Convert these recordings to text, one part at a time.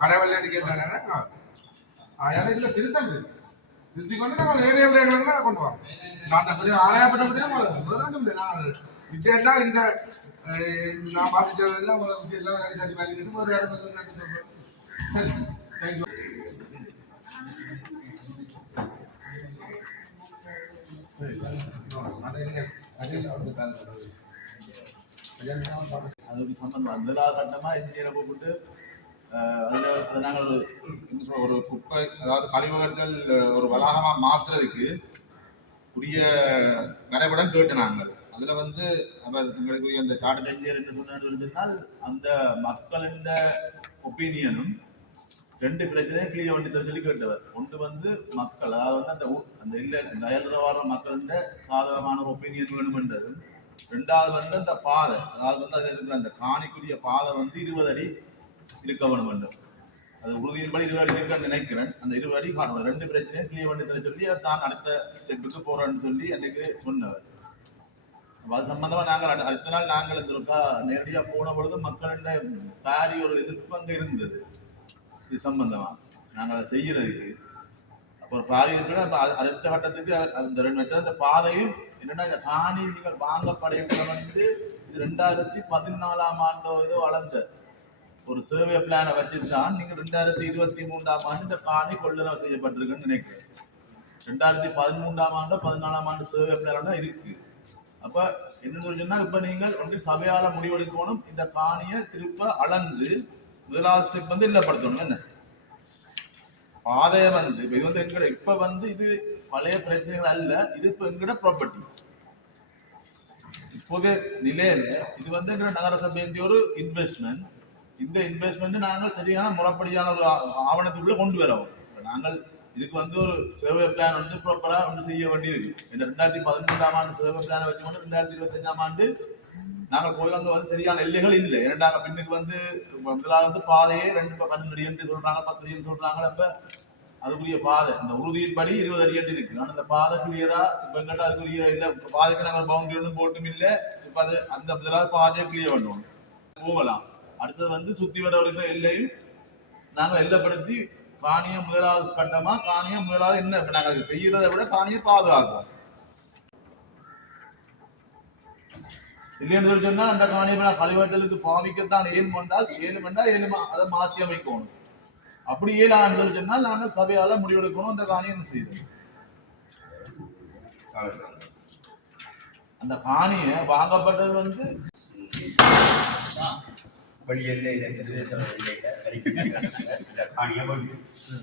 கடவுள் கேட்டாங்க இல்ல திருத்தம் திருத்திக்கொண்டு நாங்கள் ஏரியா பிள்ளைகளுக்கு தான் கொண்டு வரோம். நான் பெரிய ஆலயப்பட்ட முடியாது நான் வித்தியாசம் இந்த நான் பாதிச்சதெல்லாம் சரி பண்ணிட்டு ஒரு சரி தேங்க்யூ. அதுக்கு சம்பந்தம் முதலாவது கட்டமா இன்ஜினியரை கூப்பிட்டு அதுல நாங்கள் ஒரு குப்பை அதாவது கழிவகங்கள் ஒரு வளாகமா மாத்துறதுக்கு உரிய வரைபடம் கேட்டு நாங்கள் அதுல அவர் எங்களுக்குரிய அந்த சார்ட்டர்ட் இன்ஜினியர் என்ன சொன்னால் அந்த மக்களின் ஒப்பீனியனும் ரெண்டு பிரச்சனையும் கிளியர் பண்ணி சொல்லி கேட்டவர். ஒன்று மக்கள் அதாவது அந்த அந்த அயல்வார மக்களின் சாதகமான ஒப்பீனியன் வேணுமென்றதும், ரெண்டாவது அந்த பாதை அதாவது அதுல இருக்கிற அந்த காணிக்குரிய பாதை 20 அடி இருக்க வேணும் என்றும் அது உறுதியின்படி 20 அடி இருக்க நினைக்கிறேன். அந்த 20 அடி காணணும். ரெண்டு பிரச்சனையும் கிளியர் பண்ணி சொல்லி தான் அடுத்த ஸ்டெப்புக்கு போறோன்னு சொல்லி எனக்கு சொன்னவர். அது சம்பந்தமா நாங்கள் அடுத்த நாள் நாங்கள் நேரடியா போன பொழுது மக்களின் பாரி ஒரு எதிர்ப்பு அங்க இருந்தது. இது சம்பந்தமா நாங்கள் அதை செய்யறதுக்கு அப்புறம் பாரி அடுத்த கட்டத்துக்கு அந்த 2 மீட்டர் அந்த பாதையும் என்னன்னா இந்த காணி நீங்கள் வாங்கப்படையில இது 2014ஆம் ஆண்டு வளர்ந்த ஒரு சர்வே பிளானை வச்சுதான் நீங்க 2023ஆம் ஆண்டு இந்த காணி கொள்ளுதல் செய்யப்பட்டிருக்குன்னு நினைக்கிறேன். 2013ஆம் ஆண்டு 14ஆம் ஆண்டு சர்வே பிளான் தான் இருக்கு. அப்ப என்ன சொல்லுன்னா இப்ப நீங்கள் ஒன்று சபையால முடிவெடுக்கணும், இந்த காணியை திருப்ப அளந்து முதலாவது ஸ்டெப் இல்லப்படுத்தணும். என்ன பாதைய இது எங்கட இப்ப இது பழைய பிரச்சனைகள் அல்ல, இது இப்ப எங்கட ப்ராப்பர்ட்டி. இப்போது நிலையில இது எங்கட நகரசபையின் ஒரு இன்வெஸ்ட்மெண்ட். இந்த இன்வெஸ்ட்மெண்ட் நாங்கள் சரியான முறைப்படியான ஒரு ஆவணத்துக்குள்ள கொண்டு வரோம். நாங்கள் இதுக்கு ஒரு சர்வே பிளான் ப்ராப்பரா செய்ய வேண்டியிருக்கு. இந்த 2013ஆம் ஆண்டு சர்வே பிளான் வச்சுக்கொண்டு 2025ஆம் ஆண்டு நாங்கள் போய் சரியான எல்லைகள் இல்லை. இரண்டாங்க பின்னுக்கு முதலாவது பாதையே 12 அடி என்று சொல்றாங்க, 10 அடி சொல்றாங்க. அப்ப அதுக்குரிய பாதை இந்த உறுதியின்படி 20 அடி என்று இருக்கு. ஆனா அந்த பாதை கிளியரா இப்ப எங்கிட்ட அதுக்குரிய இல்ல பாதைக்கு நாங்கள் பவுண்டரி ஒன்றும் போட்டும் இல்லை. இப்ப அது அந்த முதலாவது பாதையை கிளியர் பண்ணுவோம் போகலாம். அடுத்தது சுத்தி வர இருக்கிற எல்லையும் நாங்கள் எல்லைப்படுத்தி காணிய முதலாவது கட்டமா காணிய முதலாவது என்ன நாங்கள் அது செய்யறதை விட காணியை பாதுகாப்போம். இல்லைன்னு சொன்னா அந்த காணியை கழிவற்றலுக்கு பாவிக்கத்தான் ஏழுமென்றால் அதை மாற்றி அமைக்கணும். அப்படி ஏழாண்டு சொன்னால் நாங்கள் சபையால முடிவெடுக்கணும். அந்த காணியை செய்தோம். அந்த காணியை வாங்கப்பட்டது வெளியில காணியை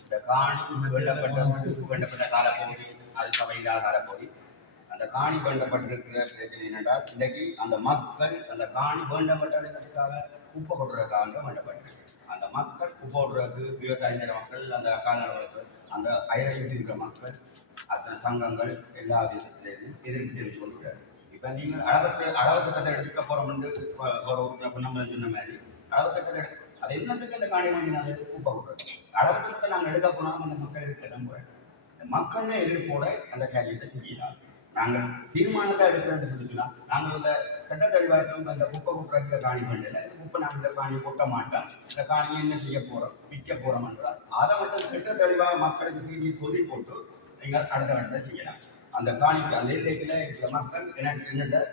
இந்த காணி வேண்டப்பட்ட காலப்பகுதி அது சபையில்லாத காலப்பகுதி அந்த காணி வேண்டப்பட்டிருக்கிற பிரச்சனை என்னென்றால் இன்றைக்கு அந்த மக்கள் அந்த காணி வேண்டப்பட்டதுக்காக குப்பை கொட்டுறதுக்காக வேண்டப்பட்டிருக்கு. அந்த மக்கள் குப்பை கொட்டுறதுக்கு விவசாயம் செய்கிற மக்கள், அந்த கால்நடைகளுக்கு, அந்த அயலத்தில் இருக்கிற மக்கள், அத்தனை சங்கங்கள் எல்லா விதத்திலேயும் எதிர்ப்பு தெரிவித்து கொண்டிருக்காரு. இப்போ நீங்கள் அளவு திட்டத்தை எடுக்க போகிறோம் ஒரு நம்ம சொன்ன மாதிரி அளவு திட்டத்தை அது என்னத்துக்கு அந்த காணி வாங்கினாங்க குப்பை கொட்டுறது அளவு திட்டத்தை நாங்கள் எடுக்க போனால் அந்த மக்கள் இருக்க நம்புறேன். மக்களே எதிர்ப்போட அந்த காரியத்தை செய்யலாம். நாங்கள் தீர்மானத்தை எடுக்கிறோன்னு சொல்லிக்கலாம். நாங்கள் இந்த சட்டத்தடிவாய்க்கும் அந்த குப்பை குற்றத்தில் காணி வேண்டியதில்லை. இந்த குப்பை நாங்கள் இந்த காணியை கொட்ட மாட்டோம், இந்த காணியை என்ன செய்ய போகிறோம், விற்க போகிறோம் என்றால் அதை மட்டும் திட்ட தெளிவாக மக்களுக்கு செய்தி சொல்லி போட்டு நீங்கள் அடுத்த கட்டத்தை செய்யலாம். அந்த காணிக்கு அந்த எல்லைக்குள்ள இருக்கிற மக்கள் என்னென்ன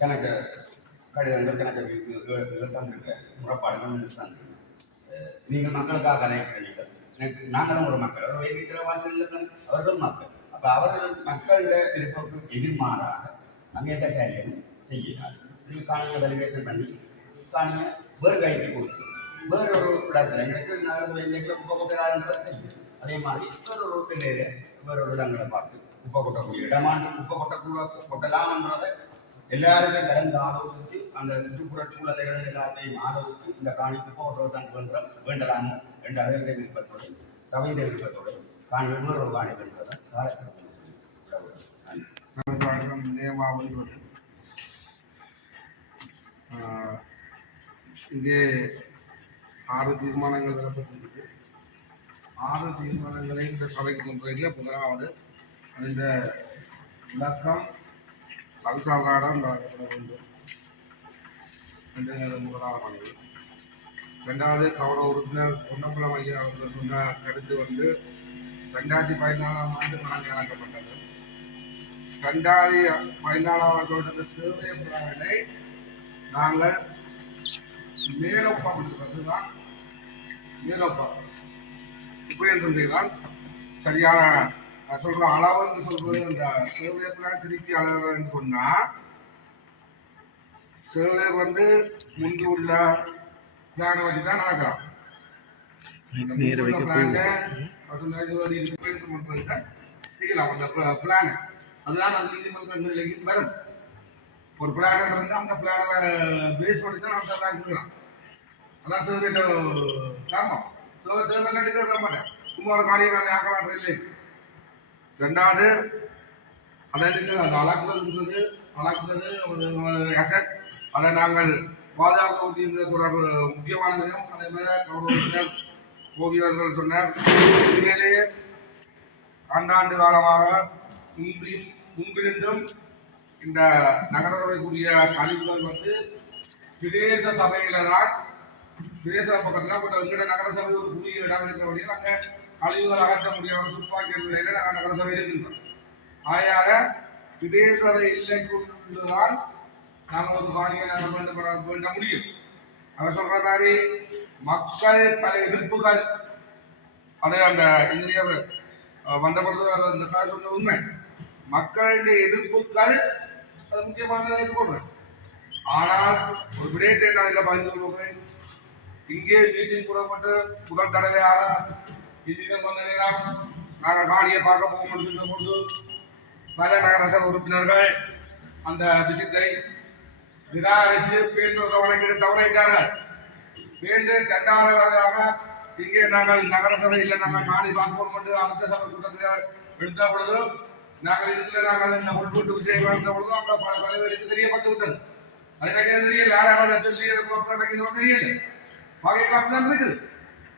கணக்கு கடிதங்கள் கணக்கு தந்திருக்க முறைப்பாடுகள் தந்து நீங்கள் மக்களுக்காக கதைக்கிறீர்கள். நாங்களும் ஒரு மக்கள், ஒரு வைத்திருக்கிற வாசல் அவர்கள் மக்கள். அப்ப அவர்கள் மக்களோட விருப்பத்துக்கு எதிர்மாறாக அங்கேற்ற காரியம் செய்யலாம். நீங்கள் காணியை வேலிடேஷன் பண்ணி காணியை வேறு கைக்கு கொடுத்து வேறொரு இடத்துல எனக்கு நகரசபை இல்லைங்களா குப்பை கொட்டுறாருன்றது தெரியும். அதே மாதிரி வேறொரு பிள்ளையில வேறொரு இடங்களை பார்த்து குப்பை கொட்டக்கூடிய இடமாண்டு குப்பை கொட்டலாம்ன்றதை எல்லாருமே கலந்து ஆலோசித்து அந்த சுற்றுப்புற சூழல்கள் எல்லாத்தையும் ஆலோசித்து இந்த காணி குப்பை கொட்டுறதான் வேண்டலாம் என்ற அதற்க விருப்பத்தோடு சபையிட விருப்பத்தோடு காணி வேறொரு காணி வேண்டதை சாலை இங்கே 6 தீர்மானங்கள் பெறப்பட்டிருக்கு. 6 தீர்மானங்களை இந்த சபைக்கு கொண்டு வரல. முதலாவது அந்த விளக்கம் கல்சாகாரம் வழங்கப்பட வேண்டும் என்று முதலாவது. ரெண்டாவது கௌரவ உறுப்பினர் பொன்னம்பலம் ஐயா அவர்கள் சொன்ன கருத்து 2014ஆம் ஆண்டு நாங்கள் இறக்கப்பட்டது. 2014ஆம் ஆண்டு சேவை பிளானை நாங்கள் மேலொப்பம் தான் மேலொப்பம் உபயோகம் செய்தால் சரியான சொல்ற அளவு என்று சொல்வது அந்த சேவை பிளான் திருப்பி அளவு என்று சொன்னா சேவை முன்பு உள்ள பிளானை வச்சு தான் நடக்கலாம். செய்யலாம் அந்த பிளான். அதுதான் அது நீதிமன்றங்களுக்கு வரும். ஒரு பிளான் இருந்து அந்த பிளானை பேஸ் பண்ணி தான் அந்த பிளான் கொடுக்கலாம். அதான் சேவையிட்ட காரணம். தேர்தல் நடிக்க மாட்டேன் சும்மா ஒரு காரியம் ஆக்கலாம் இல்லை. ரெண்டாவது அதை அளக்குறது அசட் அதை நாங்கள் பாதுகாப்பு முக்கியமான விஷயம். அதே மாதிரி கௌரவ ஓவியர்கள் சொன்னார், உண்மையிலேயே ஆண்டாண்டு காலமாக முன்பிருந்தும் இந்த நகரசபைக்குரிய கழிவுகள் பிரதேச சபையில தான் பிரதேச பக்கத்தில் எங்கட நகரசபை ஒரு புதிய இடம் இருக்கிறபடியே அங்கே கழிவுகள் அகற்ற முடியாத துப்பாக்கி நிலையில நாங்கள் நகரசபை இருக்கின்றோம். ஆகையாக பிரதேச சபை இல்லைக்குள்ளுதான் நாங்கள் ஒரு காரியை வேண்ட முடியும். அவர் சொல்ற மாதிரி மக்கள் பல எதிர்ப்புகள் அது அந்த இன்ஜினியர் வந்தபொழுது சொன்ன உண்மை. மக்களுடைய எதிர்ப்புகள் அது முக்கியமானதாக இருக்கிறேன். ஆனால் ஒரு விடயத்தை நான் இதில் பகிர்ந்து கொள்கிறேன். இங்கே மீட்டிங் கூடப்பட்டு முதல் தடவையாக இன்ஜினியர் வந்த நேரம் நாங்கள் காணியை பார்க்க போக முடியும் பொழுது பல நகரசபை உறுப்பினர்கள் அந்த விசித்தை நிராகரித்து பேருந்து கவனக்கிட்டு தவறிட்டார்கள். பேருந்து 2வது இங்கே நாங்கள் நகரசபை இல்லை நாங்கள் காணி பார்ப்போம் என்று அடுத்த சபை கூட்டத்தில் எடுத்த பொழுது நாங்கள் இதுல நாங்கள் இந்த உள்வீட்டு விஷயம் வாழ்ந்த பொழுது அவங்க பல பேருக்கு தெரியப்பட்டு விட்டது. அது எனக்கு தெரியல, யாராவது சொல்லி எனக்கு தெரியல. வகைகள் அப்படிதான் இருக்குது.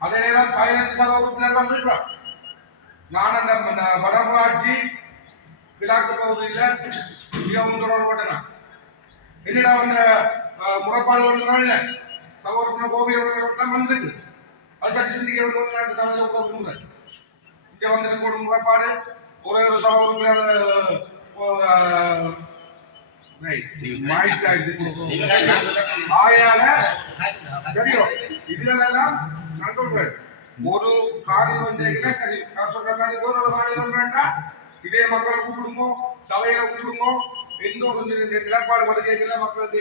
அதே நேரம் 15 சபை உறுப்பினர்கள் இருக்கிறார். நான் அந்த வடமராட்சி கிழக்கு பகுதியில் மிகவும் தொடர்பட்டேன். என்னடா அந்த முறைப்பாடுகள் இல்லை சகோதரன் கோவியர்கள் தான் வந்திருக்கு. அது சட்டி சிந்திக்க சமையல் இங்கே வந்துட்டு போடும் முறைப்பாடு ஒரே ஒரு சகோதரன் இதுகளெல்லாம் நான் சொல்றேன். ஒரு காரியம் வந்தீங்கன்னா சரி நான் சொல்ற மாதிரி ஒரு காரியம் வேண்டாம். இதே மக்களை கூப்பிடுமோ சபையில கூப்பிடுமோ எந்த ஒரு நிலப்பாடு படுக்கைகள மக்கள்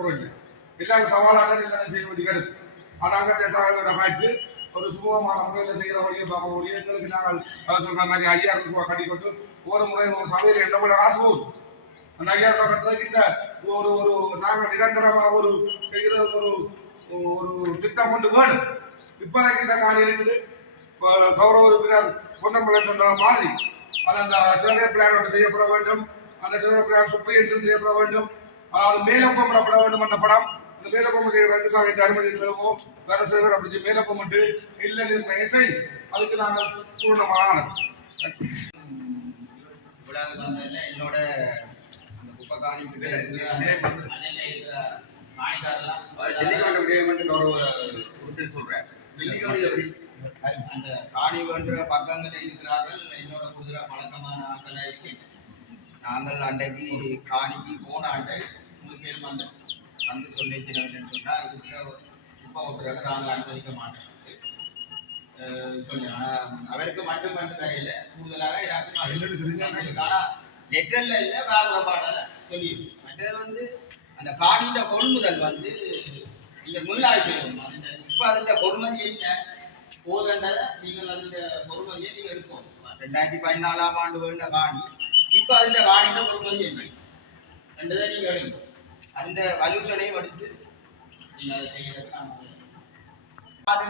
போறீங்க எல்லாரும் சவாலாக எல்லாரும் செய்ய வேண்டியது. ஆனால் காய்ச்சி ஒரு சுமூகமான முறையில் செய்கிற வழியை பார்க்க முடியும். எங்களுக்கு நாங்கள் சொல்ற மாதிரி 5000 ரூபாய் கட்டி கொண்டு ஒரு முறை ஒரு சபையில் 2 மணி காசு போகுது. அந்த 5000 ரூபாய் கட்டுறதுக்கு இந்த ஒரு நாங்கள் நிரந்தரமாக ஒரு செய்கிற ஒரு திட்டம் கொண்டு வேணும். இப்போதைக்கு இந்த காணி இருக்குது. கௌரவ உறுப்பினர் பொன்னம்பலம் சொன்ன மாதிரி அது அந்த சர்வே பிளான் ஒன்று செய்யப்பட வேண்டும். அந்த சர்வே பிளான் சுப்ரியன்ஷன் செய்யப்பட வேண்டும். அது மேலப்பம் விடப்பட வேண்டும். அந்த படம் அந்த மேலப்பம் செய்யறதுக்கு சபைக்கு அனுமதி பெறுவோம். வேற சேவர் அப்படி மேலப்பம் மட்டும் இல்லை நிர்ணயம் செய். அதுக்கு நாங்கள் பூர்ணமான என்னோட அந்த குப்பை காணிக்கு சொல்றேன். அந்த காணி வேண்ட பக்கங்களில் இருக்கிறார்கள். என்னோட குதிரை பழக்கமான ஆட்களாக நாங்கள் அன்றைக்கு காணிக்கு போன ஆண்டை 3 பேர் வந்து சொல்லிச்சிருந்தேன்னு சொன்னால் இதுக்குள்ள குப்பை ஓட்டுறதுக்கு நாங்கள் அனுமதிக்க மாட்டோம் சொல்லி. அவருக்கு மட்டும் வரையில கூடுதலாக எல்லாருக்கும் லெட்டர்ல இல்லை வேற பாடல சொல்லியிருக்கு. மற்றது அந்த காணியோட கொள்முதல் நீங்க முன்னாடி செய்யணும். இப்போ அதில் பொறுமதி என்ன போதண்டதை நீங்கள் அதில் பொறுமதியை நீங்கள் எடுக்கும். 2014ஆம் ஆண்டு வேண்ட காணி இப்போ அதில் காணியோட பொறுமதி என்ன ரெண்டுதான் நீங்கள் எடுக்கும். அந்த வலுச்சனையும் எடுத்து நீங்கள் அதை செய்யறதுக்கு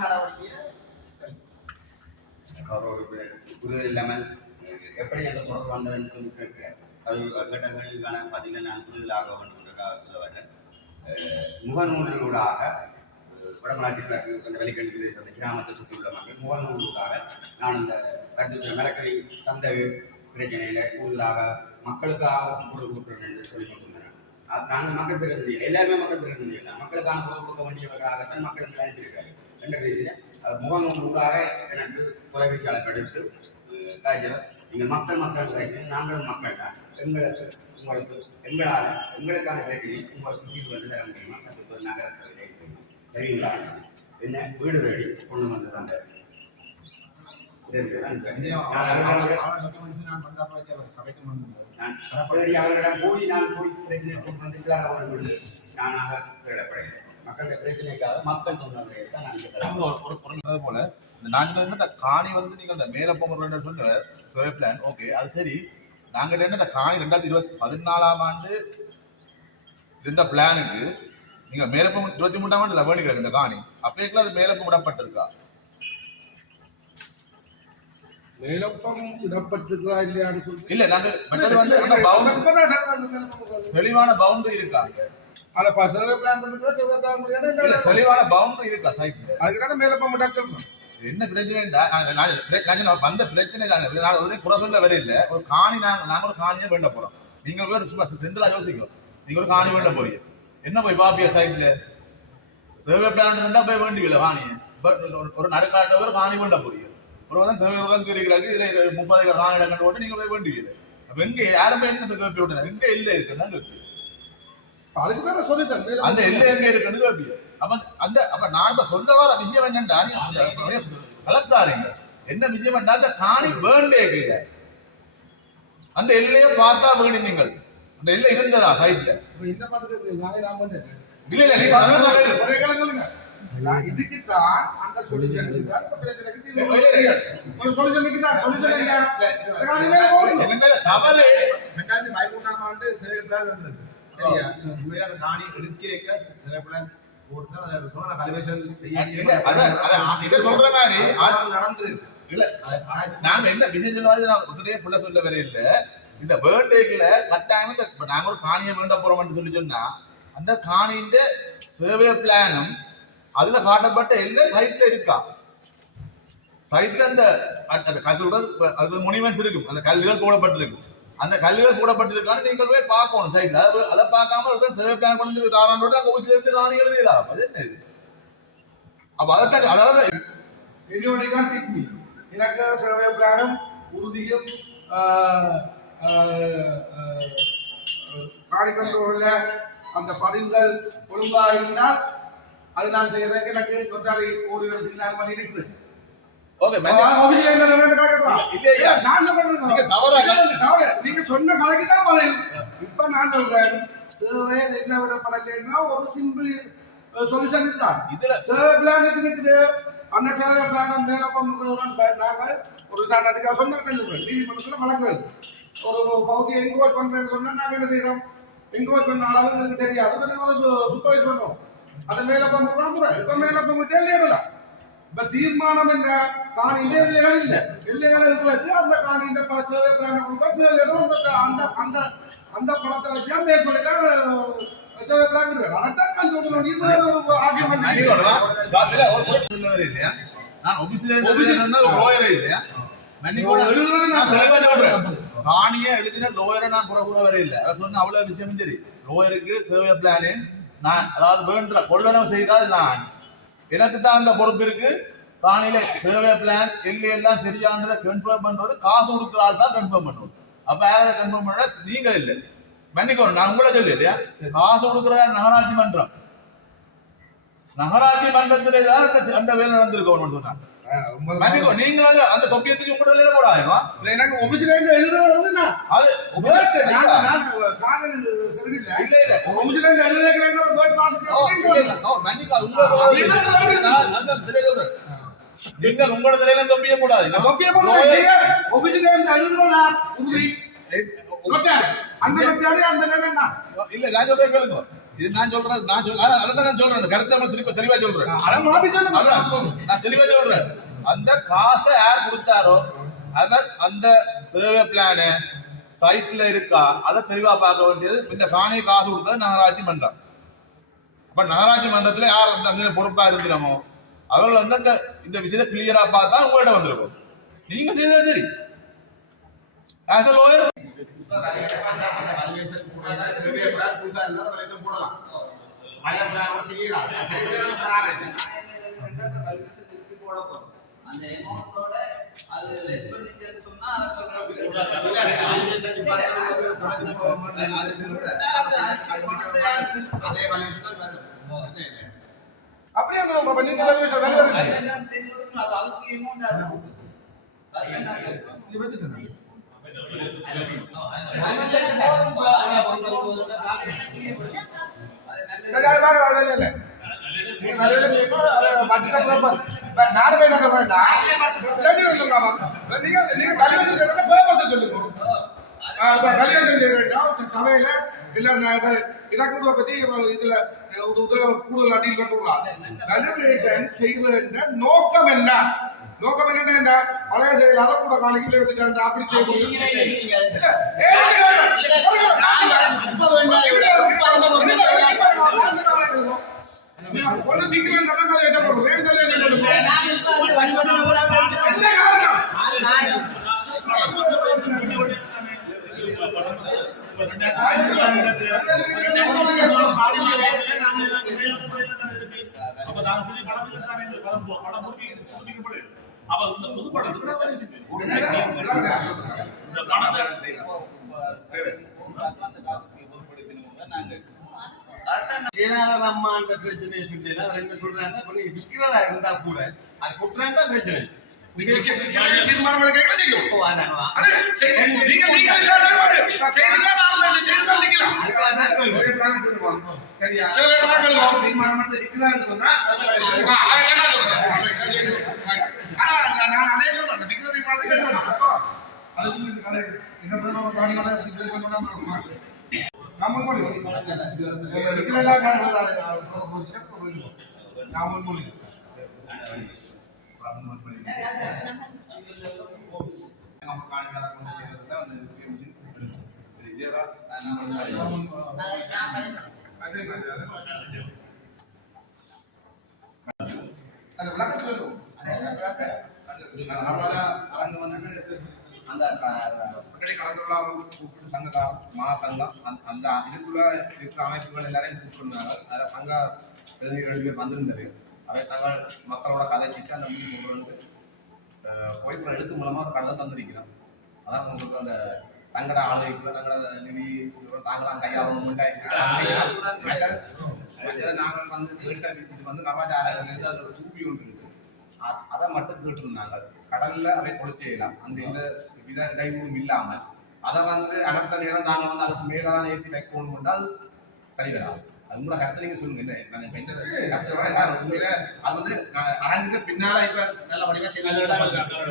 நடவடிக்கையை புரிதல் இல்லாமல் எப்படி அந்த தொடர்பு வந்ததுன்னு சொல்லி கேட்கிறேன். அது கேட்ட கேள்விக்கான பதிலை நான் புரிதலாக வேண்டும் என்றாக சொல்ல வரேன். முகநூலினூடாக வடமராட்சி கிழக்கு அந்த வெளிக்கணி பிரதேசத்தை கிராமத்தை சுற்றியுள்ள மக்கள் முகநூலுக்காக நான் இந்த கருத்து மரக்கறி சந்தை பிரச்சனையில கூடுதலாக மக்களுக்காக குரல் கொடுக்குறேன் என்று சொல்லி கொண்டிருந்தேன். நாங்கள் மக்கள் பிரதிநிதிகள் எல்லாருமே மக்கள் பிரதிநிதிகள் மக்களுக்கான குரல் கொடுக்க வேண்டியவர்களாகத்தான் மக்கள் அனுப்பியிருக்காரு என்ற ரீதியில் முகநூலுக்காக எனக்கு தொலைபேசி அழைப்பு எடுத்து காய்ச்சல் நீங்கள் மக்கள் கிடைக்கும் நாங்களும் மக்கள் தான் உங்களுக்கு எங்களுக்கான பிரச்சனை உங்களுக்கு தீர்வு வந்து தர முடியுமா ஒரு நகர சபையை தெரியுங்களா என்ன வீடு தேடி கொண்டு வந்து தந்த அவர்களிடம் போய் பிரச்சனை கொண்டு வந்து நானாக தேடப்படுகிறேன் மக்களுடைய பிரச்சனைக்காக மக்கள் சொன்னதை தான் நான் போல இந்த நாங்கள் இந்த காணி வந்து நீங்கள் இந்த மேல போங்க சொன்ன சர்வே பிளான் ஓகே அது சரி நாங்கள் என்ன இந்த காணி 2014 இருந்த பிளானுக்கு நீங்க மேலப்பம் 23ஆம் ஆண்டு வேண்டி கிடக்கு இந்த காணி அப்பேக்குள்ள அது மேலப்பம் விடப்பட்டிருக்கா மேலப்பம் விடப்பட்டிருக்கா இல்லையான்னு சொல்லி இல்ல நாங்க மற்றது வந்து தெளிவான பவுண்டரி இருக்காங்க அத பசங்க பிளான் பண்ணிட்டு செவ பிளான் முடியாது இல்ல தெளிவான பவுண்டரி இருக்கா சைட்ல அதுக்கு மேலப்பம் விடப்பட்டிருக்கோம் என்ன பிரச்சனைடா நான் வந்த பிரச்சனை தாங்க நான் ஒரே குறை சொல்ல வர இல்ல ஒரு காணி நாங்க ஒரு காணியை வேண்ட போறோம் நீங்க ஒரு சும்மா சென்ட்ரலா யோசிக்கிறோம் நீங்க ஒரு காணி வேண்ட போறீங்க என்ன போய் பாப்பியா சைட்ல சர்வே பிளான் இருந்தா போய் வேண்டியல காணியை ஒரு நடுக்காட்டவர் காணி வேண்ட போறீங்க ஒரு தான் சர்வே உட்காந்து இருக்கிறாங்க இதுல 30 காணி கண்டு போட்டு நீங்க போய் வேண்டியல அப்ப எங்க யாரும் போய் என்னது கேப்பி விட்டுறாங்க எங்க இல்ல இருக்குதான் கேப்பி அதுக்குதான் சொல்லிட்டேன் அந்த எல்லை எங்க இருக்குன்னு கேப்பி அப்ப நான் சொல்ல வர விஷயம் என்னண்டா கலசாரிங்க என்ன விஷயம் அந்த காணி வேண்டே கீழே அந்த எல்லையை பார்த்தா வேண்டி நீங்கள் அந்த எல்லை இருந்ததா சைட்ல இந்த மாதிரி இல்ல இதுக்குதான் அந்த சொல்யூஷன் ஒரு சொல்யூஷன் தவறு 2013ஆம் ஆண்டு சர்வே பிளான் வந்தது சரியா உண்மையில அந்த காணி எடுக்க சர்வே பிளான் போட்டு அதை சொன்ன கல்வேஷன் செய்ய சொல்றேன் நடந்தது இல்ல நாங்க என்ன விஜய் நான் உடனே புள்ள சொல்ல வர இல்ல இந்த வேர்ல்டுல கட்டாயம் நாங்க ஒரு காணியை வேண்ட போறோம்னு சொல்லி சொன்னா அந்த காணியின் சர்வே பிளானும் அதுல காட்டப்பட்ட எல்லா சைட்ல இருக்கா சைட்ல அந்த அது மொனிமெண்ட்ஸ் இருக்கும் அந்த கல்லுகள் போடப்பட்டிருக்கும் அந்த கல்லுகள் போடப்பட்டிருக்கான்னு நீங்கள் போய் பார்க்கணும் சைட்ல அதை பார்க்காம ஒருத்தர் சர்வே பிளான் கொண்டு தாராண்டோட அங்க ஒரு இருந்து காணி எழுதிடலாம் அது என்ன இது அப்ப அதற்கு அதாவது எனக்கு சர்வே பிளானும் உறுதியும் காணிக்கொண்டுள்ள அந்த பதிவுகள் ஒழுங்கா இருந்தால் அது நான் செய்யறதுக்கு எனக்கு கொண்டாடி ஒரு இல்லாத மாதிரி இருக்குது நீங்க சொன்ன கணக்கு தான் பதில் இப்ப நான் சொல்றேன் சேவை என்ன விடப்படலைன்னா ஒரு சிம்பிள் சொல்யூஷன் தான் இதுல சேவை பிளான் இருக்குது அந்த சேவை பிளான் மேலப்பம் நாங்கள் ஒரு அதுக்காக சொன்ன நீதிமன்றத்துல வழங்குறது ஒரு பகுதியை என்கோட் பண்றேன்னு சொன்னா நாங்க என்ன செய்யறோம் என்கோட் பண்ண அளவு எங்களுக்கு தெரியாது சூப்பர்வைஸ் பண்ணுவோம் அதை மேலப்பம் இப்ப மேலப்பம் தேவையில்லை இப்ப தீர்மானம் என்ற காணி எல்லைகள் இல்ல எல்லைகள் இருக்கிறது அந்த காணி இந்த சேவை பிளான் கொடுத்தா அந்த அந்த அந்த பணத்தை வச்சா மேல் சொல்லிட்டா சேவை பிளான் இருக்கு அதான் நான் சொல்றேன் இது ஆர்குமெண்ட் நான் ஆபீஸ்ல லோயர் இல்லையா காணியை எழுதின லோயரை நான் கூட வர இல்லை சொன்ன அவ்வளவு விஷயம் சரி லோயருக்கு சர்வே பிளானு நான் அதாவது வேண்ட கொள்ளனவு செய்தால் நான் எனக்கு தான் அந்த பொறுப்பு இருக்கு காணியில சர்வே பிளான் எல்லாம் சரியானதை கன்ஃபார்ம் பண்றது காசு கொடுக்குறாள் தான் கன்ஃபார்ம் பண்ணுவோம் அப்ப யாரை கன்ஃபார்ம் பண்ண நீங்க இல்லை மன்னிக்கணும் நான் உங்களை சொல்லு இல்லையா காசு கொடுக்குற நகராட்சி மன்றம் நகராட்சி மன்றத்திலே தான் அந்த வேலை நடந்திருக்கணும் சொன்னாங்க நீங்க அந்த தொப்பியத்துக்கு உங்களோட போடாதா எனக்கு ஆபீஸ்ல இருந்து எழுதுறது அது இல்ல இல்ல ஆபீஸ்ல இருந்து எழுதுறேன்னு ஒரு வேர்ட் பாஸ் மன்னிக்கா நீங்க உங்களோட தலையில தொப்பிய போடாது தொப்பிய போடாது ஆபீஸ்ல இருந்து எழுதுறதா உறுதி அந்த அந்த நிலைனா இல்ல நான் சொல்றேன் கேளுங்க இது நான் சொல்றேன் அதான் நான் சொல்றேன் அந்த கருத்தை திருப்பி தெளிவா சொல்றேன் நான் தெளிவா சொல்றேன் அந்த காசை யார் கொடுத்தாரோ அவர் அந்த சர்வே பிளான சைட்ல இருக்கா அதை தெளிவா பார்க்க வேண்டியது இந்த காணி காசு கொடுத்தது நகராட்சி மன்றம் இப்ப நகராட்சி மன்றத்துல யார் அந்த பொறுப்பா இருக்கிறோமோ அவர்கள் வந்து இந்த விஷயத்தை கிளியரா பார்த்தா உங்கள்கிட்ட வந்திருக்கும். நீங்க செய்தது சரி. ஆஸ் a lawyer அந்த அமௌண்டோட அது லெஸ் பண்ணிட்டு சொன்னா அத சொல்றேன். அப்படியே நீங்க வேல்யூவேஷன் வேற அதுக்கு அமௌண்ட் ஆகும். சபையில இல்ல இலக்குடுவை பத்தி இதுல கூடுதல் அடியில் கட்டுவாங்க. வேல்யூவேஷன் செய்வதென்ற நோக்கம் என்ன? நோக்கம் என்ன? பழைய செயல் அதை கூட காணிக்கல வச்சுட்டு அப்படி அம்மான்ற பிரச்சனையை சொல்லினா என்ன சொல்றாங்க, விக்கிறதா இருந்தா கூட அது குற்றம் தான் பிரச்சனை. தீர்மானம் எடுக்க செய்யும். சரியா அந்த கூப்பிட்டு சங்க மகாசங்கம் அந்த இதுக்குள்ள இருக்கிற அமைப்புகள் எல்லாரையும் கூப்பிட்டுருந்தாங்க. அதில் சங்க பிரதிநிதிகள் 2 பேர் வந்திருந்தாரு. அவை தங்கள் மக்களோட கதைச்சிட்டு அந்த முடிவு கொண்டு வந்து புகைப்பட எழுத்து மூலமா ஒரு கதை தந்திருக்கிறோம். அதான் உங்களுக்கு அந்த தங்கட ஆளுகைக்குள்ள தங்கட நிதி தாங்களாம் கையாளணும் நாங்கள் வந்து கேட்ட இது வந்து நவாச்சாரங்கள் அது ஒரு தூப்பி ஒன்று இருக்கு. அதை மட்டும் கேட்டிருந்தாங்க. கடல்ல அவை தொழில் செய்யலாம், அந்த எந்த வித இடையூறும் இல்லாமல். அதை வந்து அனர்த்த நேரம் நாங்கள் வந்து அதுக்கு மேலான ஏற்றி வைக்கணும், அது சரி வராது. அது உங்களோட கருத்தை நீங்க சொல்லுங்க. என்ன உண்மையில அது வந்து அரங்குக்கு பின்னால இப்ப நல்ல வடிவா செய்ய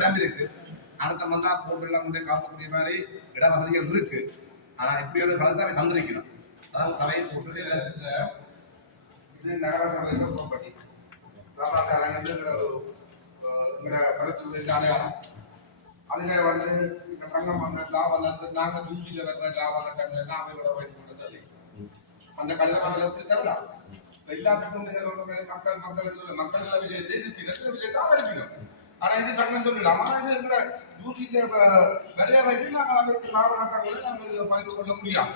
இடம் இருக்கு. அடுத்த மந்தா போட்டு எல்லாம் கொண்டு காப்பக்கூடிய மாதிரி இட வசதிகள் இருக்கு. ஆனா இப்படி ஒரு கலந்து அவை தந்திருக்கிறோம். அதான் சபையில் போட்டு இது நகர சபையில ப்ராப்பர்ட்டி அடையாளம். அதுல வந்து சங்கம் வந்த லாபம் நாங்க ஜூசில இருக்கிற லாபம் நட்டங்கள் அவையோட வைத்து சொல்லி அந்த கல்யாணத்தை தரலாம். எல்லாத்துக்கும் மக்கள் மக்கள் மக்கள் விஷயத்தை ஆதரிக்கணும். ஆனா இது சங்கம் சொல்லலாம். ஆனா இது எங்களை ஜூசில நிறைய வைத்து நாங்கள் அமைப்பு லாப நட்டங்களை நாங்கள் பகிர்ந்து கொள்ள முடியாது.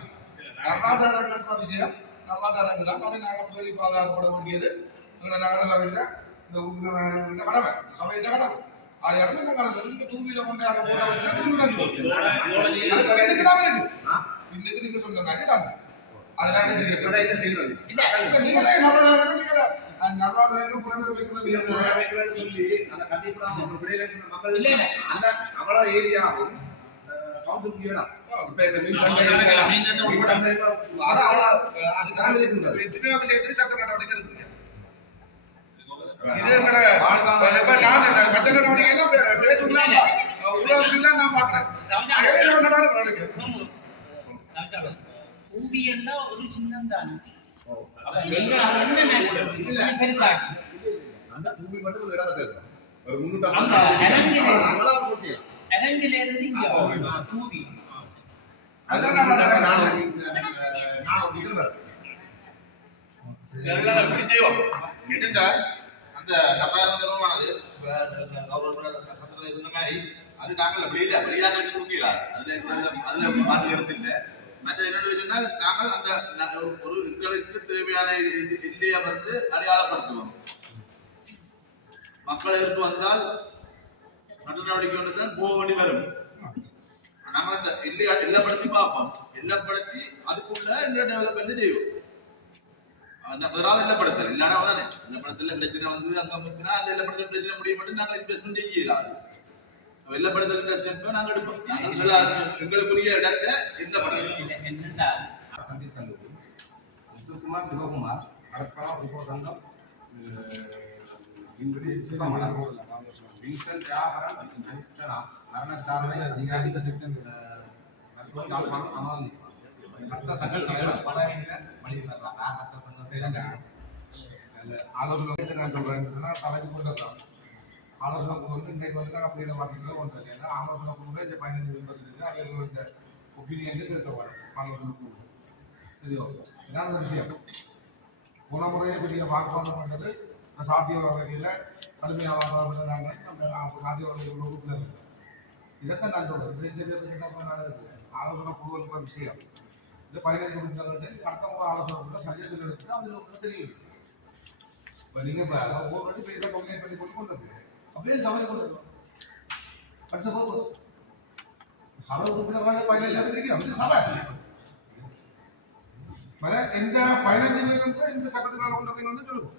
நல்லாசாரம் என்ற விஷயம் நல்லாசாரம் தான். அதை நாங்கள் சொல்லி பாதுகாக்கப்பட வேண்டியது நகர சபையில இந்த கடமை, சபையில கடமை. அது இறந்து நாங்கள் தூவில கொண்டு அதை போட வச்சுன்னா இன்னைக்கு நீங்க சொல்ற மாதிரி தான். அதனால என்ன செய்யறது? நீங்க நல்லா புனர் வைக்கிறது சொல்லி அந்த கண்டிப்பா அவ்வளோ ஏரியாவும் கவுன்சில் இடம் இப்ப விஷயத்தை சட்ட நடவடிக்கை இருக்கு. சட்ட நடவடிக்கை நான் பாக்குறேன். ஒரு சின்னம் தான் அந்த தூவி மட்டும் ஒரு இடம் கேட்கும். ஒரு இறங்கிலிருந்து தூவி அதான் நான் நாங்கள் எப்படி செய்வோம் என்னென்றால் அந்த நல்லாயிரம் தருமானது இருந்த மாதிரி அது நாங்கள் வெளியாக கொடுக்கிறார் அதுல மாற்று கருத்து இல்லை. மற்ற என்னென்னு சொன்னால் நாங்கள் அந்த ஒரு எங்களுக்கு தேவையான இல்லையை வந்து அடையாளப்படுத்துவோம். மக்கள் எதிர்ப்பு வந்தால் சட்ட நடவடிக்கை ஒன்று தான் போக வேண்டி வரும். நாங்கள் அந்த இல்லப்படுத்தி பார்ப்போம். இல்லப்படுத்தி அதுக்குள்ள இந்த டெவலப்மெண்ட் செய்வோம். இல்லப்படுத்தல் இல்லாத தானே இல்லப்படுத்தல பிரச்சனை வந்து அங்க முத்தினா அந்த இல்லப்படுத்தல் பிரச்சனை முடிய மட்டும் நாங்கள் இன்வெஸ்ட்மெண்ட் செய்யலாம். வெள்ளப்படுத்தல் ஸ்டெப்பை நாங்கள் எடுப்போம். நாங்கள் எங்களுக்குரிய இடத்தை பண்டிட் கல்லூரி முத்துக்குமார் சிவகுமார் கடற்கரம் உபசங்கம் சுத்தமலர் வின்சென்ட் வியாபாரம் மரண விசாரணை அதிகாரி யாழ்ப்பாணம் சமாதானம் ரத்த சங்க தலைவர் பதவியில மனிதர் ரத்த சங்கத்தை ஆலோசனை நான் சொல்றேன் சபைக்கு கொண்டு ஆலோசனை வந்து இன்றைக்கு வந்து அப்படிங்கிற மாதிரி ஒன்று ஏன்னா ஆலோசனை கூட இந்த 15 நிமிடத்துக்கு அது இந்த ஒப்பீனியன் திருத்தப்படும் ஆலோசனை கூட இது இதான் விஷயம். போன முறையே பெரிய வாக்குவாதம் பண்ணது சாத்திய வகையில் கடுமையாக நாங்கள் அந்த சாத்திய வகையில் வகுப்பில் இருக்கோம். இதைத்தான் நான் சொல்றேன். ஆலோசனை குழுவுங்கிற விஷயம் இந்த 15 நிமிஷம் அடுத்த ஆலோசனை கூட சஜஷன் எடுத்து அதில் தெரியும். இப்போ நீங்கள் இப்போ ஒவ்வொரு பெரிய கம்ப்ளைண்ட் பண்ணி கொண்டு வந்து அப்படியே சபை கொடுத்துருக்கோம். படிச்ச போது சபை கொடுக்குறவங்க 15 இருக்கிறோம் சபை எந்த 15 இந்த சட்டத்துக்காக கொண்டு வந்து சொல்லுவோம்.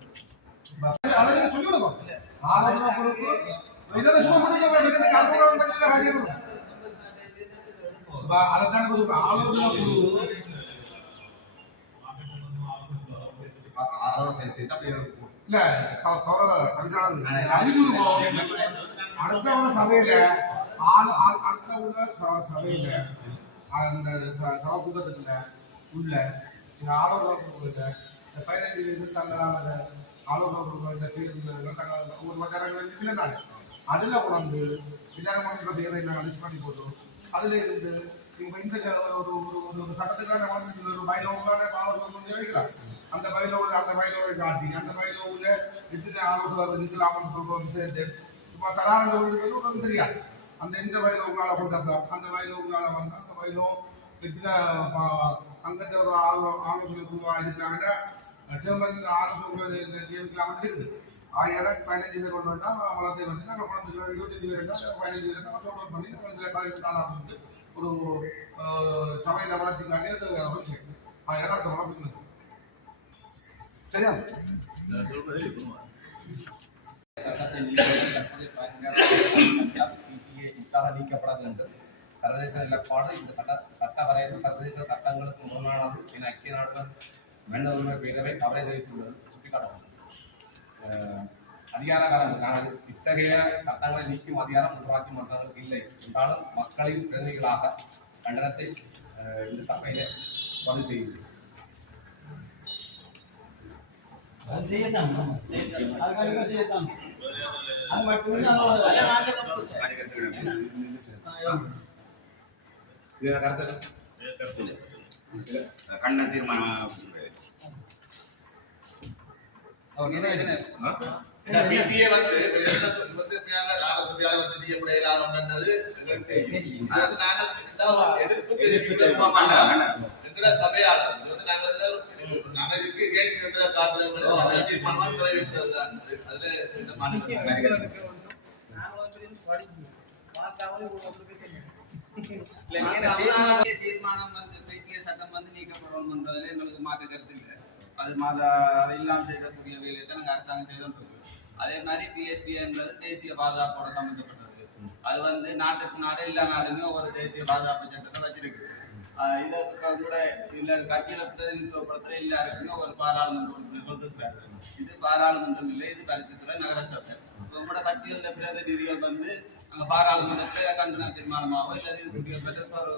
அதை சொல்லிவிடுவோம். ஆலோசனை பொறுப்பு இதில் சும்மா பண்ணிக்கலாம். அதைத்தான் ஆலோசனை குழு இல்ல அடுத்த சபையில அடுத்த உள்ள சபையில அந்த சபை கூட்டத்துல உள்ள ஆலோசனை 15 ஆலோசனை ஒரு மச்சாரங்கள் அதுல கொண்டு விஞ்ஞான தேவையை அடிச்சு பண்ணி போட்டோம். அதுல இருந்து இந்த ஒரு சட்டத்துக்கான ஒரு பயிலோவுக்கான ஆலோசனை வைக்கலாம். அந்த பயிலோவை காட்டி அந்த பயிலோவுல எத்தனை ஆலோசனை ஆலோசனை சேர்ந்து சும்மா தராங்க தெரியாது. அந்த எந்த பயிலோவுக்கால கொண்டாங்க அந்த பயிலோவுக்கால வந்து அந்த பயிலோ எத்தனை அங்கத்தை ஒரு ஆலோசனை குழுவாக இருக்கிறாங்கன்னா சேர்மன் ஆலோசனை இருக்குது. 1500 பேர் கொண்டு வந்தால் வளர்த்தை வந்து நாங்கள் 25 பேர் இருந்தால் 15 பேர் நம்ம சோட் பண்ணி நம்ம ஒரு சமையல் வளர்ச்சிக்காக விஷயம் 1000 வளர்ப்பு சரியா சட்டத்தை நீக்கப்பட வேண்டும். சர்வதேச நிலப்பாடு இந்த சட்ட வரைவு சர்வதேச சட்டங்களுக்கு முரணானது என ஐக்கிய நாடுகள் மனித உரிமை பேரவை கவலை தெரிவித்துள்ளது சுட்டிக்காட்டப்பட்டது. அதிகார காலம் நாங்கள் இத்தகைய சட்டங்களை நீக்கும் அதிகாரம் உள்ளாட்சி மன்றங்களுக்கு இல்லை என்றாலும் மக்களின் பிரதிநிதிகளாக கண்டனத்தை இந்த சபையில பதிவு செய்கிறோம். கண்ண தீர்மானம் பிடிஏ வந்து எங்களுக்கு தெரியும். அதாவது நாங்கள் எதிர்ப்பு தெரிவிக்கிறோம் எங்களோட சபையால் நாங்கள் இதுக்கு தீர்மானம் நிறைவேற்றது தான். அதுல இந்த தீர்மானம் வந்து சட்டம் வந்து நீக்கப்படும் எங்களுக்கு மாற்று கருத்து இல்லை. அது அதை இல்லாமல் செய்யக்கூடிய வேலையை தான் நாங்கள் அரசாங்கம் செய்தோம். அதே மாதிரி பிஎஸ்பி என்பது தேசிய பாதுகாப்போட சம்பந்தப்பட்டது. அது வந்து நாட்டுக்கு நாடு எல்லா நாடுமே ஒரு தேசிய பாதுகாப்பு சட்டத்தை வச்சிருக்கு. இதற்கு கூட இதுல கட்சியில பிரதிநிதித்துவப்படுத்துற எல்லாருக்குமே ஒரு பாராளுமன்ற உறுப்பினர்கள் இருக்கிறாரு. இது பாராளுமன்றம் இல்லை, இது கருத்துத்துறை நகரசபை. உங்களோட கட்சிகள பிரதிநிதிகள் வந்து அங்க பாராளுமன்றத்துல கண்டன தீர்மானமாவோ இல்லை இதுக்கு ஒரு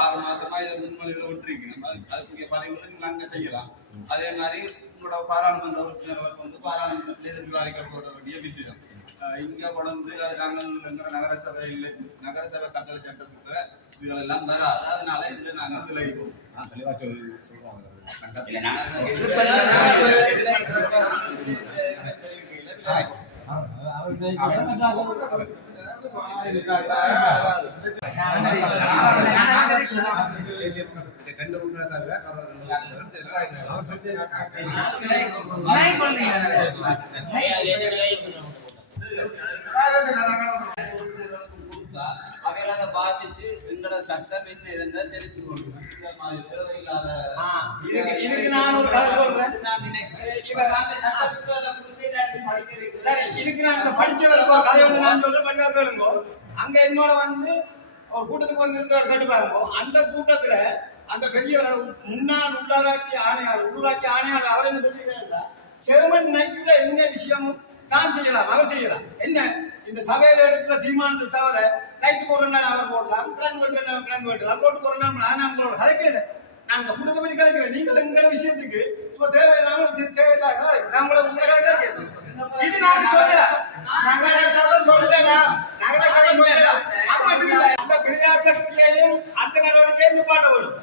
6 மாசமா இதை முன்மொழிகளை விட்டுருக்கீங்க. அதுக்குரிய பதவிகளை நீங்க அங்க செய்யலாம். அதே மாதிரி உங்களோட பாராளுமன்ற உறுப்பினர்களுக்கு வந்து பாராளுமன்றத்தில் இது விவாதிக்கப்பட வேண்டிய விஷயம் இங்க கொண்டு அது நாங்கள் எங்களோட நகரசபை கட்டளை சட்டத்துக்கு இதுகள் எல்லாம் வராது. அதனால இதுல நாங்கள் விலகிப்போம். தெளிவா சொல்றோம். இல்ல நாங்க தேசிய மக்கள் சக்தி ரெண்டு உறுப்பினர் தவிர அவையில வாசிச்சு எங்களோட சட்டம் என்ன இருந்தா தெரிந்து கொள்ளும். இந்த மாதிரி தேவையில்லாத இதுக்கு நான் ஒரு கதை சொல்றேன். நான் நினைக்கிறேன் இவர் அந்த சட்டத்துக்கு அதை குறித்து எல்லாருக்கும் படிக்க வைக்கிறேன். சரி, இதுக்கு நான் இந்த படிச்சவருக்கு ஒரு கதை ஒன்று நான் சொல்றேன், பண்ணி கேளுங்க. அங்க என்னோட வந்து ஒரு கூட்டத்துக்கு வந்து இருந்தவர் கேட்டு பாருங்க. அந்த கூட்டத்துல அந்த பெரிய முன்னாள் உள்ளாட்சி ஆணையாளர் அவர் என்ன சொல்லியிருக்காருன்னா, செவன் நைட்ல என்ன விஷயமும் தான் செய்யலாம், அவர் செய்யலாம். என்ன இந்த சபையில எடுக்கிற தீர்மானத்தை தவிர லைட் போடுறா அவர் போடலாம், கிழங்கு வெட்டலாம், போட்டு போடுறா நான் உங்களோட கதைக்கல. நான் இந்த கூட்டத்தை பற்றி கதைக்கல. நீங்கள் எங்களோட விஷயத்துக்கு இப்போ தேவையில்லாம உங்களை கதை கேட்கறது இது நாங்க சொல்லலாம். அந்த பிரஜாசக்தியையும் அந்த நடவடிக்கையும் நிப்பாட்ட வேண்டும்.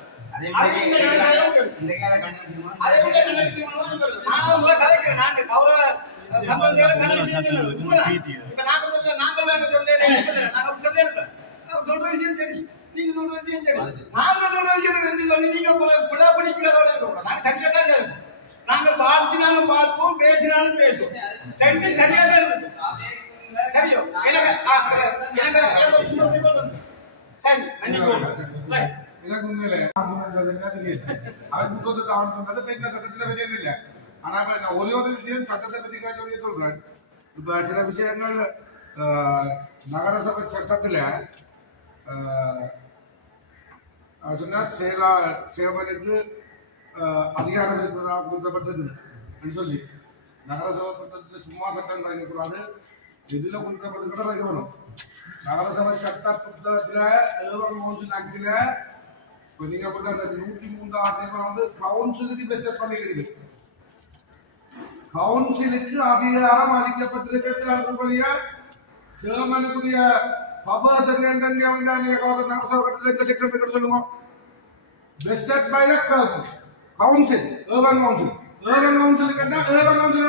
சொல்ற விஷயம் சரி, நீங்க சொல்ற விஷயம் சரி, நாங்க சொல்ற விஷயத்துக்கு நீங்க பிடிக்கிறதோட நாங்க சரியா தான் கேட்போம். நாங்கள் பார்த்தினாலும் பார்ப்போம், பேசினாலும் பேசுவோம். ரெண்டும் சரியா தான் இருக்கு. சரியோ சரி எனக்கு உண்மையில அவர் முன்னோட்டு அவன் சொன்னது பெரிய சட்டத்துல வெளியே இல்லை. ஆனா நான் ஒரே ஒரு விஷயம் சட்டத்தை பத்தி சொல்லி சொல்றேன். இப்ப சில விஷயங்கள் நகரசபை சட்டத்துல சொன்னா சேவனுக்கு அதிகாரம் இருப்பதாக குறிப்பிடப்பட்டது சொல்லி நகரசபை சட்டத்தில் சும்மா சட்டம் வைக்கக்கூடாது, எதுல குறிப்பிடப்பட்டு வைக்கணும். நகரசபை சட்ட புத்தகத்துல 7 இப்ப நீங்க போட்ட அந்த 103 வந்து கவுன்சிலுக்கு பெஸ்ட் பண்ணிக்கிறது. கவுன்சிலுக்கு அதிகாரம் அளிக்கப்பட்டிருக்கிறது. சேர்மனுக்குரிய பவர்ஸ் நகரசபை செக்ஷன் சொல்லுங்க. Vested by the council, urban council. urban council கேட்டா urban council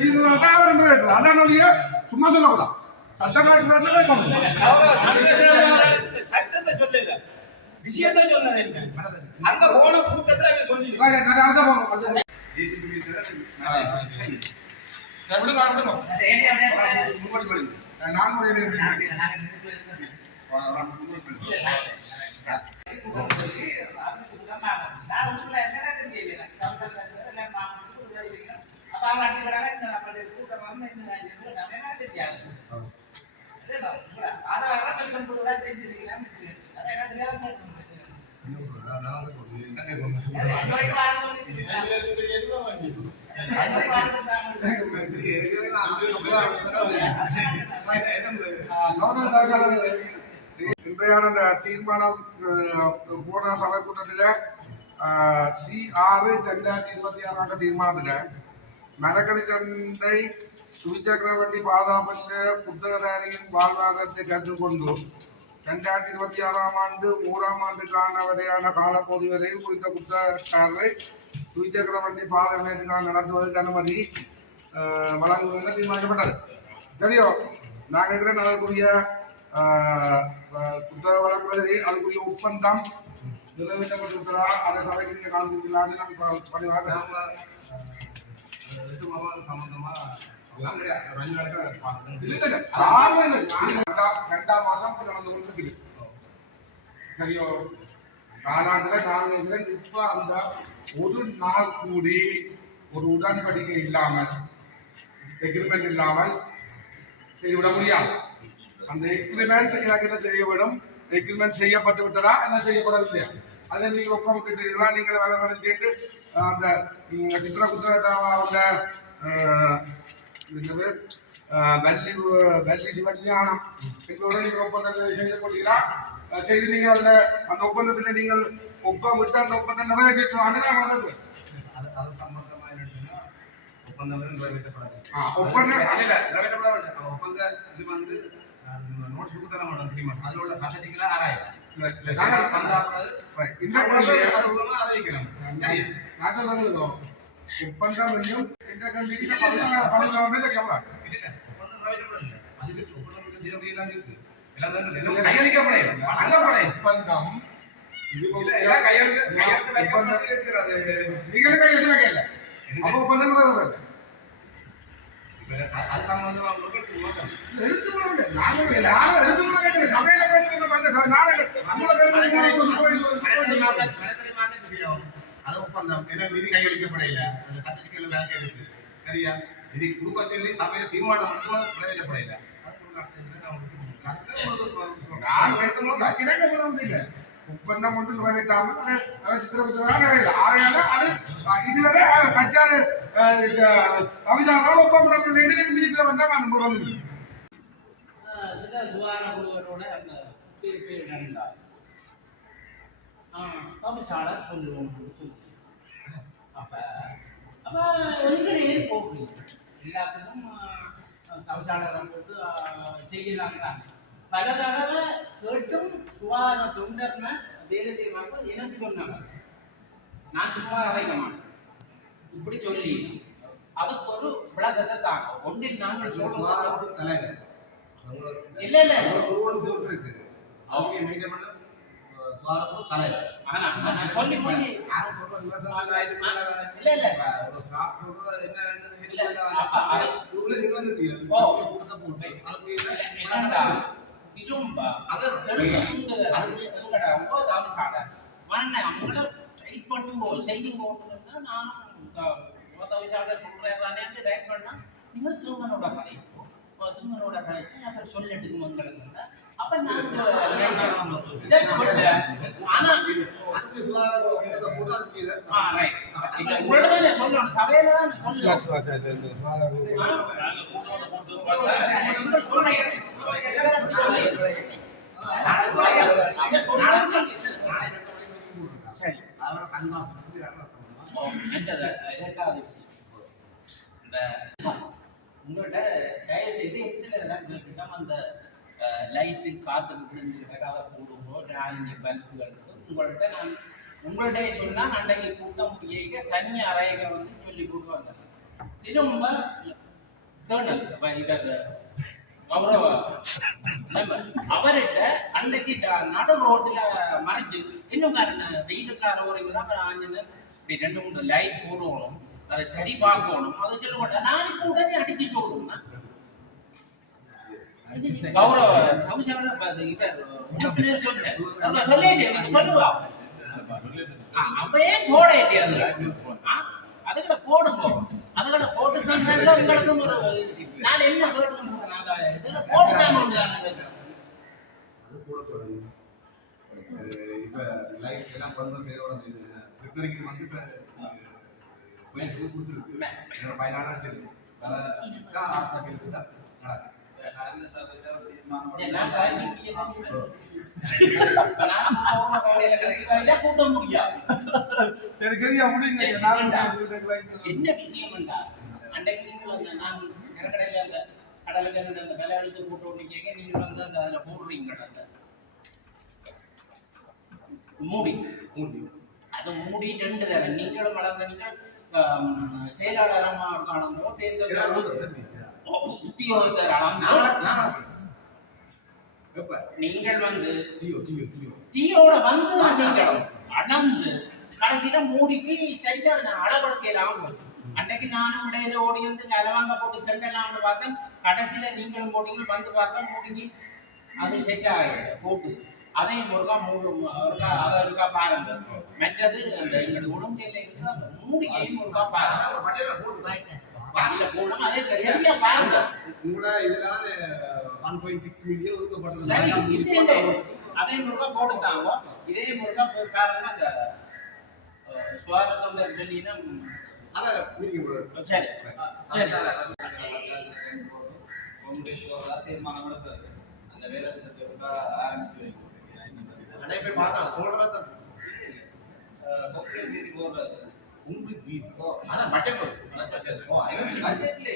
சீர்திருத்தம் அதான் ஒழிய சும்மா சொல்லக்கூடாது. சட்டத்தை சொல்லல, விஷயத்தை சொன்னது என்ன. அங்க போன கூட்டத்துல சொல்லி இன்றையான தீர்மானம் போன சபை கூட்டத்தில் C6/2026 தீர்மானத்தில் மரக்கறி சந்தை துவிச்சக்கர வண்டி பாதுகாப்பு புத்தகதாரியின் வாழ்வாதாரத்தை கற்றுக்கொண்டு 2026 ஆண்டு 3ஆம் ஆண்டுக்கான வரையான காலப்பகுதி வரையில் குறித்த புத்தகக்காரரை துவிச்சக்கர வண்டி பாதுகாப்புக்கான நடத்துவதற்கு அனுமதி வழங்குவதில் தீர்மானிக்கப்பட்டது. சரியோ நாங்கள் அதற்குரிய புத்தக வழங்குவதில் அதுக்குரிய ஒப்பந்தம் நிறைவேற்றப்பட்டிருக்கிறா அதை சபைக்கு காண்பிக்கலான்னு நம்ம பணிவாக சம்பந்தமா 2 மாசம் நடந்து கொண்டிருக்குது. சரியோ காலாண்டுல நாங்கள் இப்ப அந்த ஒரு நாள் கூடி ஒரு உடன்படிக்கை இல்லாமல் எக்ரிமெண்ட் இல்லாமல் செய்துவிட முடியாது. அந்த எக்ரிமெண்ட் எனக்கு என்ன செய்ய வேண்டும், எக்ரிமெண்ட் செய்யப்பட்டு விட்டதா என்ன செய்யப்படவில்லையா அதை நீங்க ஒப்பமிட்டுட்டீங்களா, நீங்கள் வேலை வேலை செய்து அந்த சித்திரகுத்த வள்ளி சிவஞானம் எங்களோட நீங்க ஒப்பந்தத்தை செய்து கொண்டீங்களா, செய்து நீங்க அந்த ஒப்பந்தத்துல நீங்கள் ஒப்பமிட்டு அந்த ஒப்பந்தம் நிறைவேற்றிட்டு அது சம்பந்தமா ஒப்பந்தம் நிறைவேற்றப்படாது. ஒப்பந்தம் நிறைவேற்றப்பட ஒப்பந்த இது நோட்ஸ் கொடுத்தா வேணும் தெரியுமா அதில் உள்ள சட்டச்சிக்கல ஆராயம் நாங்கள் வந்தால் இந்த கேள்வியை அது உள்ளவங்க ஆராய்க்கிறோம் சரியா நாங்கள் சொல்லுவோம் ஒப்பந்தம் இன்னும் இந்த கல்விக்கு பதினொன்று வந்து கேட்கலாம் அதுக்கு ஒப்பந்தம் செய்ய எல்லாம் இருக்கு எல்லாம் கையளிக்கப்படையும் வழங்கப்படையும் ஒப்பந்தம் இது எல்லாம் கையெழுத்து வைக்கப்பட்டு இருக்கிறது நீங்களும் கையெழுத்து வைக்கல அப்போ ஒப்பந்தம் வருது அது சம்பந்தம் அவங்களுக்கு எழுத்து போடுங்க நாங்கள் யாரும் எழுத்து போடுங்க சபையில பேசுறது நாங்கள் அது ஒப்பந்தம் என்ன நிதி கையளிக்கப்படையில அந்த சர்டிபிகேட்ல வேலை இருக்கு சரியா நிதி கொடுக்க சொல்லி சபையில தீர்மானம் மட்டும் நிறைவேற்றப்படையில ஒப்பந்தம் ஒன்று நிறைவேற்றாமல் சித்திரத்தில் அது இதுவரை கட்சியாளர் அவிசாரம் ஒப்பந்தம் மினிட்ல வந்தா அனுபவம் சில சுகாதார குழுவரோட அந்த பேர் என்னண்டா கமிஷனர் சொல்லுவோம் சொல்லி அப்ப எங்களையே போகுது எல்லாத்துக்கும் கமிஷனரை போட்டு செய்யலாங்கிறாங்க பல தடவை கேட்டும் சுகாதார தொண்டர்னு வேலை செய்வாங்க எனக்கு சொன்னாங்க நான் சும்மா அடைக்க மாட்டேன் இப்படி சொல்லி அதுக்கு ஒரு விளக்கத்தை தாங்க ஒன்றில் நாங்கள் சொல்லுவோம் தலைவர் இல்ல இல்ல ஒவ்வொரு போட்டு இருக்கு அவங்க மெயின்டைன் பண்ண சுவாரமும் தலைவர் ஆனா நான் சொல்லி போய் யாரும் சொல்ற விவசாயத்துல ஆயிட்டு இல்ல இல்ல ஒரு ஸ்டாப் சொல்றது என்ன இல்ல, ஊர்ல நீங்க வந்து ஓ. கொடுத்த போட்டு அதுக்கு என்னடா திரும்ப அது எங்கடா ஒன்பதாம் சாட மண்ண அவங்கள டைப் பண்ணும்போது செய்யும்போது நானும் ஒன்பதாம் சாட சொல்றேன் தானே டைப் பண்ணா நீங்கள் சிறுவனோட கதை சிறுவனோட கதைக்கு அப்புறம் சொல்லிட்டு மங்களுக்கு அப்ப நான் இதை சொல்றேன் ஆனா அதுக்கு சுவார போட்டு அதுக்கு இது ரைட் உங்களோட தான் சொல்லணும் சபையில தான் சொல்லணும் சரி அவரோட கண்தான் இரண்டாவது விஷயம் இந்த உங்கள்கிட்ட தயவு செய்து எத்தனை அந்த லைட்டு காற்று விழுந்துருக்காக போடுவோம் நாலஞ்சு பல்புகள் உங்கள்கிட்ட நான் உங்கள்கிட்ட சொன்னால் அன்றைக்கு கூட்ட முடிய தனி அறைக வந்து சொல்லி போட்டு வந்தேன் திரும்ப கேர்னல் இவர் கௌரவ அவர்கிட்ட அன்றைக்கு நடு ரோட்டில் மறைச்சு இன்னும் காரணம் வெயிலுக்கார ஒரு ஆஞ்சனர் இப்படி 2-3 லைட் போடணும் அதை சரி பார்க்கணும் அதை சொல்ல மாட்டேன் நான் இப்போ உடனே அடிச்சு சொல்லுவேன் கௌரவ கௌசல இவர் சொல்லுவா அப்படியே போட இல்லையா அதுகளை போடுங்க அதுகளை போட்டு தான் உங்களுக்கு ஒரு நான் என்ன இதுல போட்டுதான் அது கூட தொடங்கும் இப்ப லைட் எல்லாம் கொண்டு செய்த உடனே இது ரிப்பேரிங் வந்து இப்ப போலீஸ் கொடுத்துருக்கு என்னோட பயனாளர் சரி கடந்த சபையில ஒரு தீர்மானம் கூட்ட முடியாது எனக்கு தெரியா முடியுங்க என்ன விஷயம் என்றால் அன்றைக்கு நீங்கள் அந்த நான் கடற்கடையில் அந்த கடலுக்கு அந்த விலை எடுத்து போட்டு ஒன்று கேட்க நீங்கள் வந்து அந்த அதில் போடுறீங்க அந்த மூடி அது மூடி 2 தரம் நீங்களும் வளர்ந்த நீங்கள் செயலாளரமாக காணந்தோ உத்தியோகத்தராம் நீங்கள் வந்து தீயோட வந்து நீங்கள் அளந்து கடைசியில மூடிக்கு சரியா அளவெடுக்கலாம் போச்சு அன்றைக்கு நானும் இடையில ஓடி வந்து நிலவாங்க போட்டு திண்டலாம்னு பார்த்தேன் கடைசியில நீங்களும் போட்டீங்க வந்து பார்த்தா மூடிக்கு அது செட் ஆகிடும் போட்டு அதையும் ஒருக்கா அதை ஒருக்கா பாருங்க மற்றது அந்த எங்களுடைய உடம்பையில இருக்கிற அந்த மூடியையும் ஒருக்கா பாருங்க போடும் அதே சரியா பாருங்க கூட இதனால 1.6 மில்லியன் ஒதுக்கப்பட்டது அதே முருகா போட்டுட்டாங்க இதே முருகா போய் பாருங்க அந்த சுவாரத்தோட சொல்லினா அத மீட்டிங் போடு சரி சரி தீர்மானம் கொடுத்தது அந்த வேலை திட்டத்தை ஆரம்பித்து வைக்கும் நிறைய பேர் பார்த்தா சொல்றத கொக்கை மீறி போடுறது உங்களுக்கு வீடு அதான் பட்ஜெட் ஓ பட்ஜெட்ல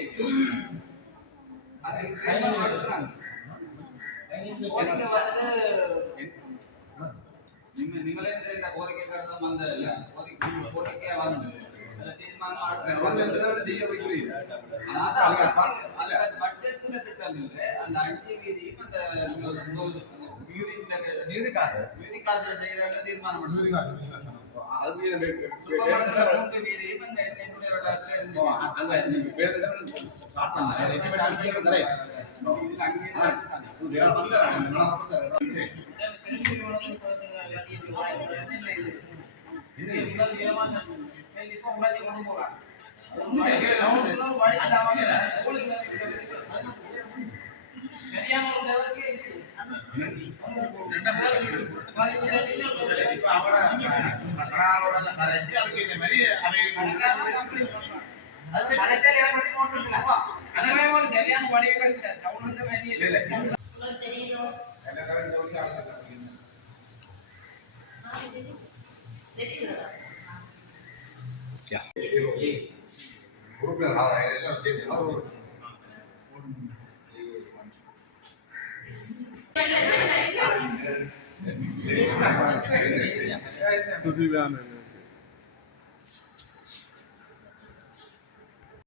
அதுக்கு தீர்மானம் எடுக்கிறாங்க கோரிக்கை வந்து நீங்களே இந்த கோரிக்கை கடிதம் வந்ததில்ல கோரிக்கையா வந்து அதுல தீர்மானம் செய்ய வைக்கிறீங்க பட்ஜெட்ல திட்டம் இல்லை அந்த 5 வீதியும் அந்த வீதி காசுல செய்யறதுல தீர்மானம் பண்ணுறோம் சுப்பமணத்துல 3 வீதியும் என்னுடைய வட்டாரத்துல இருந்து அங்க நீங்க பேருந்து ஸ்டார்ட் பண்ணலாம் எஸ்டிமேட் தரேன் இதுல அங்கேயே வச்சுட்டாங்க சரியான வடிவங்கள் தெரியணும். சுதிவான